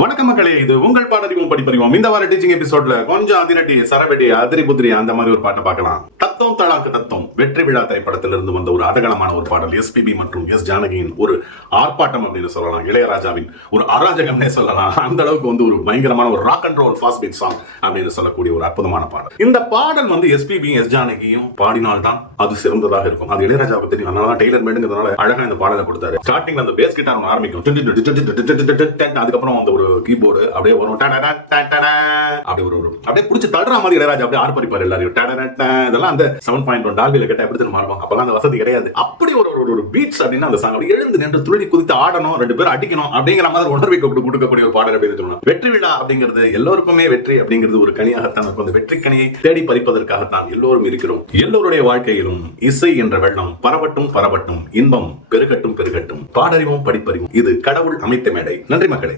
வணக்கம் மக்களே, இது உங்கள் பாடறிவோம் படிப்பறிவோம். இந்த வார டீச்சிங் எபிசோட்ல கொஞ்சம் அதிரடி சரவெடி அதிரி புதிரி அந்த மாதிரி ஒரு பாட்டை பார்க்கலாம். தத்துவம் தலாக்கு தத்துவம் வெற்றி விழா திரைப்படத்திலிருந்து வந்த ஒரு அதகலமான ஒரு பாடல். எஸ்பிபி மற்றும் எஸ் ஜானகியின் ஒரு ஆர்ப்பாட்டம் அப்படின்னு சொல்லலாம். இளையராஜாவின் ஒரு அராஜகம்னே சொல்லலாம். அந்த அளவுக்கு ஒரு பயங்கரமான ஒரு rock and roll fast beat song அப்படின்னு சொல்லக்கூடிய ஒரு அற்புதமான பாடல். இந்த பாடல் எஸ்பிபி எஸ் ஜானகியும் பாடினால்தான் அது சிறந்ததாக இருக்கும். அது இளையராஜாவுக்கு தெரியும். அதனால டெய்லர் மேடுங்கிறதுனால அழகா இந்த பாடலை கொடுத்தாரு. ஸ்டார்டிங்ல அந்த பேஸ் கிட்டார் ஆரம்பிக்கும். அதுக்கப்புறம் அந்த ஒரு கீபோர்டு அப்படியே வரும். அப்படியே அப்படியே புடிச்சு தள்ளுற மாதிரி இளையராஜா அப்படியே ஆர்ப்பரிப்பார் எல்லாரையும். இதெல்லாம் அந்த 7.1 டால்பில கேட்டா எப்படி மாறும். அப்பெல்லாம் அந்த வசதி கிடையாது. அப்படி ஒரு பீட்ஸ் அப்படின்னா அந்த சாங் எழுந்து நின்று துள்ளி குதித்து ஆடணும், 2 பேரும் அடிக்கணும் அப்படிங்கிற மாதிரி உணர்வை கொடுக்கக்கூடிய ஒரு பாடல் அப்படின்னு சொல்லணும். வெற்றி விழா அப்படிங்கிறது எல்லோருக்குமே வெற்றி அப்படிங்கிறது ஒரு கனியாகத்தான் இருக்கும். அந்த வெற்றி கனியை தேடி பறிப்பதற்காகத்தான் எல்லோரும் இருக்கிறோம். எல்லோருடைய வாழ்க்கையிலும் இசை என்ற வெள்ளம் பரவட்டும் பரவட்டும், இன்பம் பெருகட்டும் பெருகட்டும். பாடறிவோம் படிப்பறிவோம். இது கடவுள் அமைத்த மேடை. நன்றி மக்களே.